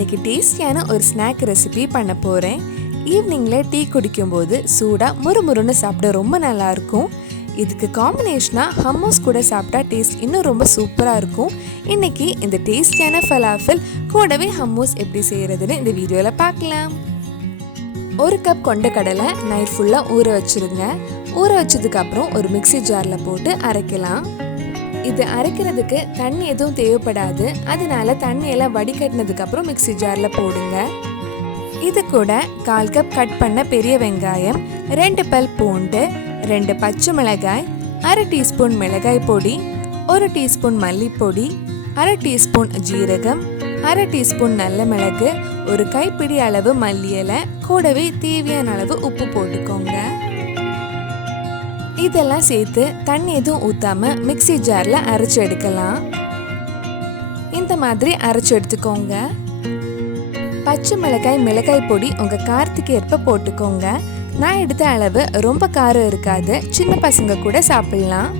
இன்னைக்கு டேஸ்டியான ஒரு ஸ்நாக் ரெசிபி பண்ண போகிறேன். ஈவினிங்கில் டீ குடிக்கும்போது சூடாக முறுமுறுன்னு சாப்பிட ரொம்ப நல்லாயிருக்கும். இதுக்கு காம்பினேஷனாக ஹம்மூஸ் கூட சாப்பிட்டா டேஸ்ட் இன்னும் ரொம்ப சூப்பராக இருக்கும். இன்றைக்கி இந்த டேஸ்டியான ஃபலாஃபல் கூடவே ஹம்மூஸ் எப்படி செய்கிறதுன்னு இந்த வீடியோவில் பார்க்கலாம். 1 கப் கொண்டக்கடலை நைட் ஃபுல்லாக ஊற வச்சுருங்க. ஊற வச்சதுக்கப்புறம் ஒரு மிக்ஸி ஜாரில் போட்டு அரைக்கலாம். இது அரைக்கிறதுக்கு தண்ணி எதுவும் தேவைப்படாது, அதனால தண்ணியெல்லாம் வடிகட்டினதுக்கப்புறம் மிக்ஸி ஜாரில் போடுங்க. இது கூட 1/4 கப் கட் பண்ண பெரிய வெங்காயம், 2 பல் பூண்டு, 2 பச்சை மிளகாய், 1/2 டீஸ்பூன் மிளகாய் பொடி, 1 டீஸ்பூன் மல்லிப்பொடி, 1/2 டீஸ்பூன் ஜீரகம், 1/2 டீஸ்பூன் நல்ல மிளகு, ஒரு கைப்பிடி அளவு மல்லி இலை, கூடவே தேவையான அளவு உப்பு போட்டுக்கோங்க. இதெல்லாம் சேர்த்து தண்ணி எதுவும் ஊற்றாம மிக்ஸி ஜாரில் அரைச்சி எடுக்கலாம். இந்த மாதிரி அரைச்சி எடுத்துக்கோங்க. பச்சை மிளகாய் மிளகாய் பொடி உங்கள் காரத்துக்கு ஏற்ப போட்டுக்கோங்க. நான் எடுத்த அளவு ரொம்ப காரம் இருக்காது, சின்ன பசங்க கூட சாப்பிடலாம்.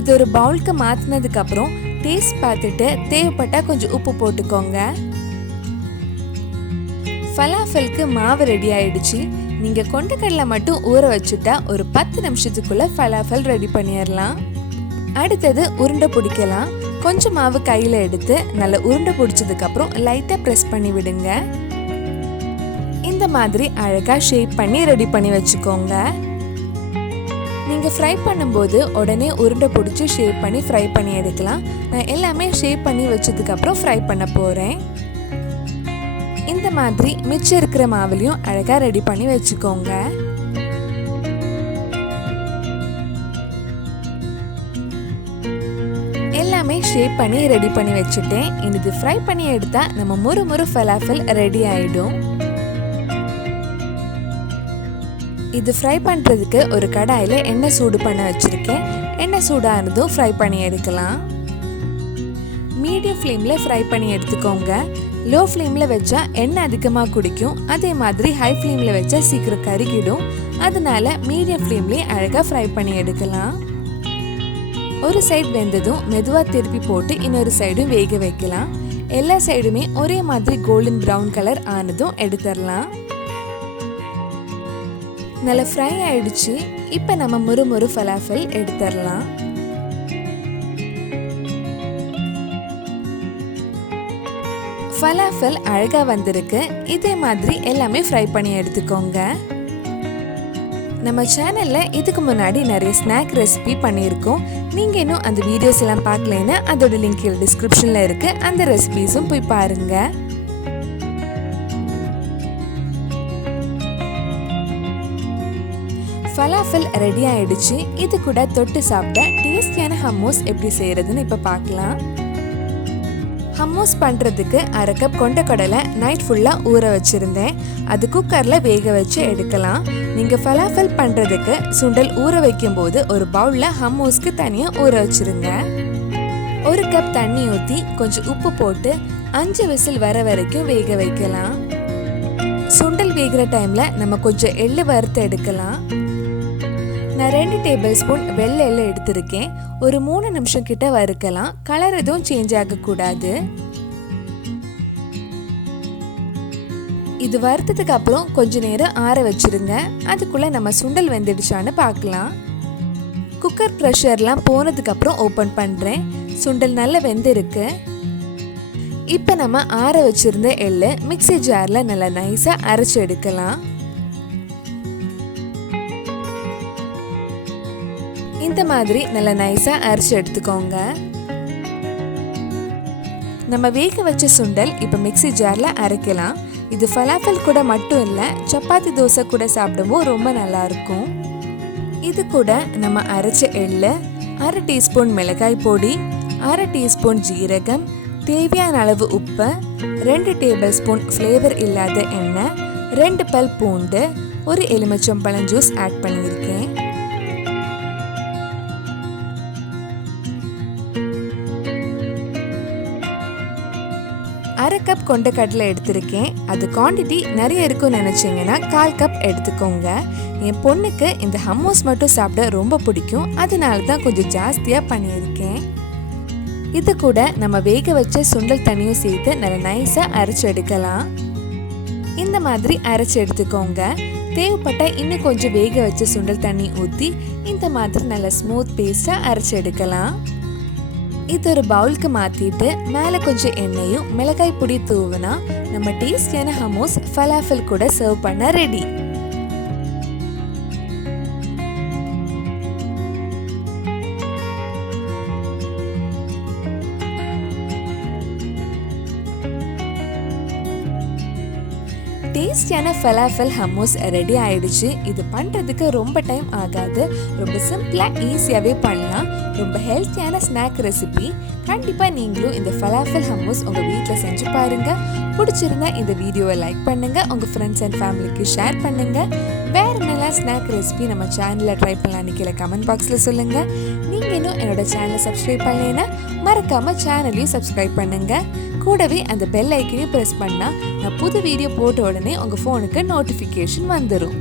இது ஒரு பவுலுக்கு மாற்றினதுக்கப்புறம் டேஸ்ட் பார்த்துட்டு தேவைப்பட்டால் கொஞ்சம் உப்பு போட்டுக்கோங்க. ஃபலாஃபலுக்கு மாவு ரெடி ஆயிடுச்சு. நீங்கள் கொண்டக்கடலை மட்டும் ஊற வச்சுட்டா ஒரு 10 நிமிஷத்துக்குள்ளே ஃபலாஃபல் ரெடி பண்ணிடலாம். அடுத்தது உருண்டை பிடிக்கலாம். கொஞ்சம் மாவு கையில் எடுத்து நல்லா உருண்டை பிடிச்சதுக்கப்புறம் லைட்டாக ப்ரெஸ் பண்ணி விடுங்க. இந்த மாதிரி அழகாக ஷேப் பண்ணி ரெடி பண்ணி வச்சுக்கோங்க. நீங்கள் ஃப்ரை பண்ணும்போது உடனே உருண்டை பிடிச்சி ஷேப் பண்ணி ஃப்ரை பண்ணி எடுக்கலாம். நான் எல்லாமே ஷேப் பண்ணி வச்சதுக்கப்புறம் ஃப்ரை பண்ண போகிறேன். இந்த மாதிரி மிச்சம் இருக்கிற மாவுலையும் அழகாக ரெடி பண்ணி வச்சுக்கோங்க. எல்லாமே ஷேப் பண்ணி ரெடி பண்ணி வச்சுட்டேன். இது ஃப்ரை பண்ணி எடுத்தா நம்ம முறுமுறு ஃபலாஃபல் ரெடி ஆயிடும். இது ஃப்ரை பண்ணுறதுக்கு ஒரு கடாயில் எண்ணெய் சூடு பண்ண வச்சுருக்கேன். எண்ணெய் சூடானதும் ஃப்ரை பண்ணி எடுக்கலாம். மீடியம் ஃப்ளேமில் ஃப்ரை பண்ணி எடுத்துக்கோங்க. லோ ஃப்ளேமில் வச்சா எண்ணெய் அதிகமாக குடிக்கும், அதே மாதிரி ஹை ஃப்ளேமில் வச்சா சீக்கிரம் கருகிடும். அதனால மீடியம் ஃப்ளேம்லேயே அழகாக ஃப்ரை பண்ணி எடுக்கலாம். ஒரு சைடு வெந்ததும் மெதுவாக திருப்பி போட்டு இன்னொரு சைடும் வேக வைக்கலாம். எல்லா சைடுமே ஒரே மாதிரி கோல்டன் ப்ரௌன் கலர் ஆனதும் எடுத்துடலாம். நல்லா ஃப்ரை ஆயிடுச்சு. இப்போ நம்ம முறுமுறு ஃபலாஃபல் எடுத்துடலாம். ஃபலாஃபல் அழகாக வந்திருக்கு. இதே மாதிரி எல்லாமே ஃப்ரை பண்ணி எடுத்துக்கோங்க. நம்ம சேனலில் இதுக்கு முன்னாடி நிறைய ஸ்நாக் ரெசிபி பண்ணியிருக்கோம். நீங்கள் இன்னும் அந்த வீடியோஸ் எல்லாம் பார்க்கலைன்னா அதோட லிங்க் டிஸ்கிரிப்ஷனில் இருக்குது. அந்த ரெசிபிஸும் போய் பாருங்கள். ஃபலாஃபல் ரெடி ஆயிடுச்சு. இது கூட தொட்டு சாப்பிட்ட டேஸ்டியான ஹம்மூஸ் எப்படி செய்கிறதுன்னு இப்போ பார்க்கலாம். ஹம்மூஸ் பண்ணுறதுக்கு 1/2 கப் கொண்டக்கடலை நைட் ஃபுல்லாக ஊற வச்சுருந்தேன். அது குக்கரில் வேக வச்சு எடுக்கலாம். நீங்கள் ஃபலாஃபல் பண்ணுறதுக்கு சுண்டல் ஊற வைக்கும்போது ஒரு பவுலில் ஹம்மூஸ்க்கு தனியாக ஊற வச்சுருங்க. 1 கப் தண்ணி ஊற்றி கொஞ்சம் உப்பு போட்டு 5 விசில் வர வரைக்கும் வேக வைக்கலாம். சுண்டல் வேகிற டைமில் நம்ம கொஞ்சம் எள்ளு வறுத்து எடுக்கலாம். நான் 2 டேபிள் ஸ்பூன் வெள்ளை எள்ளு எடுத்திருக்கேன். ஒரு 3 நிமிஷம் கிட்ட வறுக்கலாம். கலர் எதுவும் சேஞ்ச் ஆகக்கூடாது. இது வறுத்ததுக்கு அப்புறம் கொஞ்ச நேரம் ஆற வச்சிருங்க. அதுக்குள்ள நம்ம சுண்டல் வெந்துடுச்சான்னு பார்க்கலாம். குக்கர் ப்ரெஷர்லாம் போனதுக்கு அப்புறம் ஓப்பன் பண்ணுறேன். சுண்டல் நல்லா வெந்திருக்கு. இப்போ நம்ம ஆற வச்சிருந்த எள்ளு மிக்ஸி ஜாரில் நல்லா நைஸாக அரைச்சி எடுக்கலாம். இந்த மாதிரி நல்லா நைஸாக அரைச்சி எடுத்துக்கோங்க. நம்ம வேக வச்ச சுண்டல் இப்போ மிக்ஸி ஜாரில் அரைக்கலாம். இது ஃபலாஃபல் கூட மட்டும் இல்லை, சப்பாத்தி தோசை கூட சாப்பிடும்போது ரொம்ப நல்லாயிருக்கும். இது கூட நம்ம அரைச்ச எள்ளு, 1/2 டீஸ்பூன் மிளகாய் பொடி, 1/2 டீஸ்பூன் ஜீரகம், தேவையான அளவு உப்பு, 2 டேபிள் ஸ்பூன் ஃப்ளேவர் இல்லாத எண்ணெய், 2 பல் பூண்டு, ஒரு எலுமிச்சம்பழம் ஜூஸ் ஆட் பண்ணியிருக்கேன். 1/2 கப் கொண்டக்கடலை எடுத்திருக்கேன். அது குவான்டிட்டி நிறைய இருக்குன்னு நினச்சிங்கன்னா 1/4 கப் எடுத்துக்கோங்க. என் பொண்ணுக்கு இந்த ஹம்மூஸ் மட்டும் சாப்பிட ரொம்ப பிடிக்கும், அதனால தான் கொஞ்சம் ஜாஸ்தியாக பண்ணியிருக்கேன். இது கூட நம்ம வேக வச்ச சுண்டல் தண்ணியும் சேர்த்து நல்லா நைஸாக அரைச்சி எடுக்கலாம். இந்த மாதிரி அரைச்சி எடுத்துக்கோங்க. தேவைப்பட்ட இன்னும் கொஞ்சம் வேக வச்ச சுண்டல் தண்ணி ஊற்றி இந்த மாதிரி நல்லா ஸ்மூத் பேஸ்ட்டாக அரைச்சி எடுக்கலாம். இது ஒரு பவுலுக்கு மாற்றிட்டு மேலே கொஞ்சம் எண்ணெயும் மிளகாய் பொடி தூவினா நம்ம டேஸ்டியான ஹம்மூஸ் ஃபலாஃபல் கூட சர்வ் பண்ண ரெடி. டேஸ்டியான ஃபலாஃபல் ஹம்மூஸ் ரெடி ஆயிடுச்சு. இது பண்ணுறதுக்கு ரொம்ப டைம் ஆகாது. ரொம்ப சிம்பிளாக ஈஸியாகவே பண்ணலாம். ரொம்ப ஹெல்த்தியான ஸ்நாக் ரெசிபி. கண்டிப்பாக நீங்களும் இந்த ஃபலாஃபல் ஹம்மூஸ் உங்கள் வீட்டில் செஞ்சு பாருங்கள். பிடிச்சிருந்தா இந்த வீடியோவை லைக் பண்ணுங்கள், உங்கள் ஃப்ரெண்ட்ஸ் அண்ட் ஃபேமிலிக்கு ஷேர் பண்ணுங்கள். வேறு என்னெல்லாம் ஸ்நாக் ரெசிபி நம்ம சேனலில் ட்ரை பண்ணலான்னு கீழே கமெண்ட் பாக்ஸில் சொல்லுங்கள். நீங்கள் இன்னும் என்னோட சேனலை சப்ஸ்கிரைப் பண்ணலைன்னா மறக்காமல் சேனலையும் சப்ஸ்கிரைப் பண்ணுங்கள். கூடவே அந்த பெல் ஐக்கனையும் ப்ரெஸ் பண்ணால் நான் புது வீடியோ போட்ட உடனே உங்கள் ஃபோனுக்கு நோட்டிஃபிகேஷன் வந்துடும்.